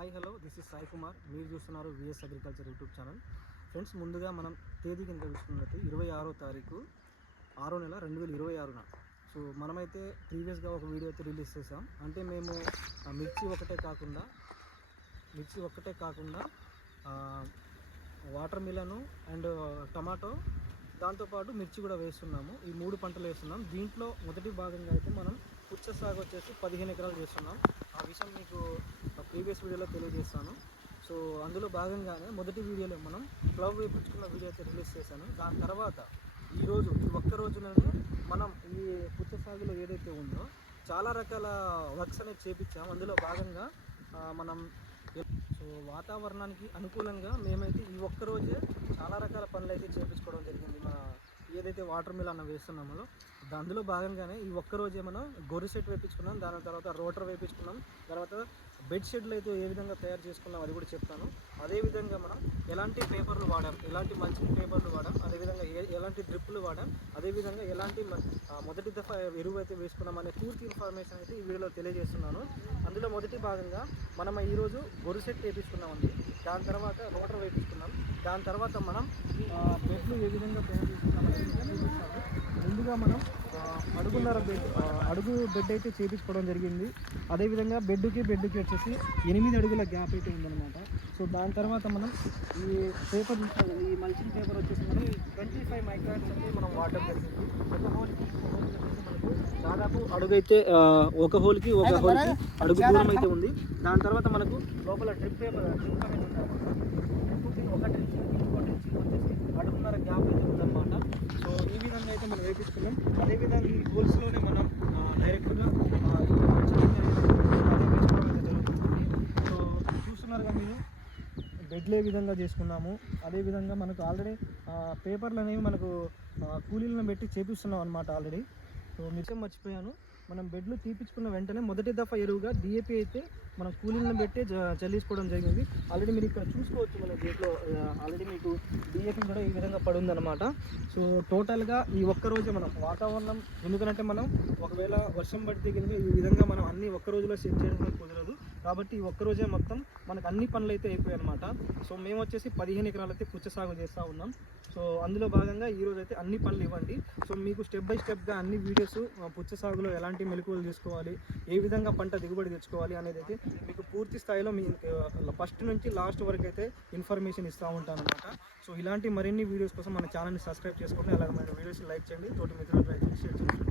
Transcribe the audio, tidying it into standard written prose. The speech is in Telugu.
Hi hello this is Sai Kumar. మీరు చూస్తున్నారు VS agriculture YouTube channel. Friends, ముందుగా మనం తేదీ కింద చూసుకున్నట్టు 26వ తారీఖు 6వ నెల 2026న. సో మనమైతే ప్రీవియస్గా ఒక వీడియో అయితే రిలీజ్ చేసాం. అంటే మేము మిర్చి ఒక్కటే కాకుండా వాటర్ మిలను అండ్ టమాటో, దాంతోపాటు మిర్చి కూడా వేస్తున్నాము. ఈ 3 పంటలు వేస్తున్నాం. దీంట్లో మొదటి భాగంగా అయితే మనం పుచ్చ సాగు వచ్చేసి 15 ఎకరాలు చేస్తున్నాం. ఆ విషయం మీకు ప్రీవియస్ వీడియోలో తెలియజేస్తాను. సో అందులో భాగంగానే మొదటి వీడియోలో మనం ఫ్లవ్ వేయించుకున్న వీడియో అయితే రిలీజ్ చేశాను. దాని తర్వాత ఈ ఒక్క రోజులోనే మనం ఈ పుచ్చ సాగులో ఏదైతే ఉందో చాలా రకాల వర్క్స్ అనేది చేపించాం. అందులో భాగంగా మనం సో వాతావరణానికి అనుకూలంగా మేమైతే ఈ ఒక్కరోజే చాలా రకాల పనులు అయితే చేయించుకోవడం జరిగింది. మన ఏదైతే వాటర్ మిల్ అన్న వేస్తున్నామో అందులో భాగంగానే ఈ ఒక్కరోజే మనం గొర్రె సెట్ వేయించుకున్నాం. దాని తర్వాత రోటర్ వేయించుకున్నాం. తర్వాత బెడ్ షెడ్లు అయితే ఏ విధంగా తయారు చేసుకున్నాం అది కూడా చెప్తాను. అదేవిధంగా మనం ఎలాంటి పేపర్లు వాడాం, ఎలాంటి మల్చింగ్ పేపర్లు వాడాం, అదేవిధంగా ఎలాంటి డ్రిప్పులు వాడాం, అదేవిధంగా ఎలాంటి మొదటి దఫా ఎరువు అయితే వేసుకున్నాం అనే పూర్తి ఇన్ఫర్మేషన్ అయితే ఈ వీడియోలో తెలియజేస్తున్నాను. అందులో మొదటి భాగంగా మనం ఈరోజు గొర్రె సెట్ వేయించుకున్నామండి. దాని తర్వాత రోటర్ వేయించుకున్నాం. దాని తర్వాత మనం బెడ్లు ఏ విధంగా తయారు చేసుకున్నాం అనేది చూపిస్తాము. ముందుగా మనం అడుగు బెడ్ అయితే చేయించుకోవడం జరిగింది. అదేవిధంగా బెడ్కి వచ్చేసి 8 అడుగుల గ్యాప్ అయితే ఉందన్నమాట. సో దాని తర్వాత మనం ఈ పేపర్ ఈ మల్చింగ్ పేపర్ వచ్చేసి మనం 25 మైక్రాన్స్ అయితే మనం వాడడం జరిగింది. ఒక హోల్కి మనకు దాదాపు ఒక హోల్కి అడుగు దూరం అయితే ఉంది. దాని తర్వాత మనకు లోపల డ్రిప్ అనేది ఉంటుంది. ఒక డ్రిప్ వచ్చేసి అడుగున్నర గ్యాప్ అయితే ఉందన్నమాట. సో ఈ విధంగా అయితే మనం వేయించుకున్నాం. అదేవిధంగా ఈ హోల్స్లోనే మనం డైరెక్ట్గా జరుగుతుంది. సో చూస్తున్నారుగా మీరు బెడ్లు ఏ విధంగా చేసుకున్నాము. అదేవిధంగా మనకు ఆల్రెడీ పేపర్లు అనేవి మనకు కూలీలను పెట్టి చేపిస్తున్నాం అనమాట ఆల్రెడీ. సో మిషన్ మర్చిపోయాను, మనం బెడ్లు తీపించుకున్న వెంటనే మొదటి దఫా ఎరువుగా డిఏపి అయితే మనం కూలీలను పెట్టి చెల్లించుకోవడం జరిగింది. ఆల్రెడీ మీరు ఇక్కడ చూసుకోవచ్చు, మన దీంట్లో ఆల్రెడీ మీకు డిఏపి కూడా ఈ విధంగా పడింది అనమాట. సో టోటల్గా ఈ ఒక్కరోజే మనం వాతావరణం, ఎందుకంటే మనం ఒకవేళ వర్షం పడితే కనుక ఈ విధంగా మనం అన్ని ఒక్క రోజులో సెట్ చేయడం కుదరదు. కాబట్టి ఈ ఒక్కరోజే మొత్తం మనకు అన్ని పనులు అయితే అయిపోయాయి అనమాట. సో మేము వచ్చేసి 15 ఎకరాలు అయితే పుచ్చ సాగు చేస్తూ ఉన్నాం. సో అందులో భాగంగా ఈరోజు అయితే అన్ని పనులు ఇవ్వండి. సో మీకు స్టెప్ బై స్టెప్గా అన్ని వీడియోస్ పుచ్చ సాగులో ఎలాంటి మెలకువలు తీసుకోవాలి, ఏ విధంగా పంట దిగుబడి తెచ్చుకోవాలి అనేది అయితే మీకు పూర్తి స్థాయిలో మీ ఫస్ట్ నుంచి లాస్ట్ వరకు అయితే ఇన్ఫర్మేషన్ ఇస్తూ ఉంటాను అనమాట. సో ఇలాంటి మరిన్ని వీడియోస్ కోసం మన ఛానల్ని సబ్స్క్రైబ్ చేసుకోండి. అలాగే మన వీడియోస్ లైక్ చేయండి, తోటి మిత్రులకు షేర్ చేయండి.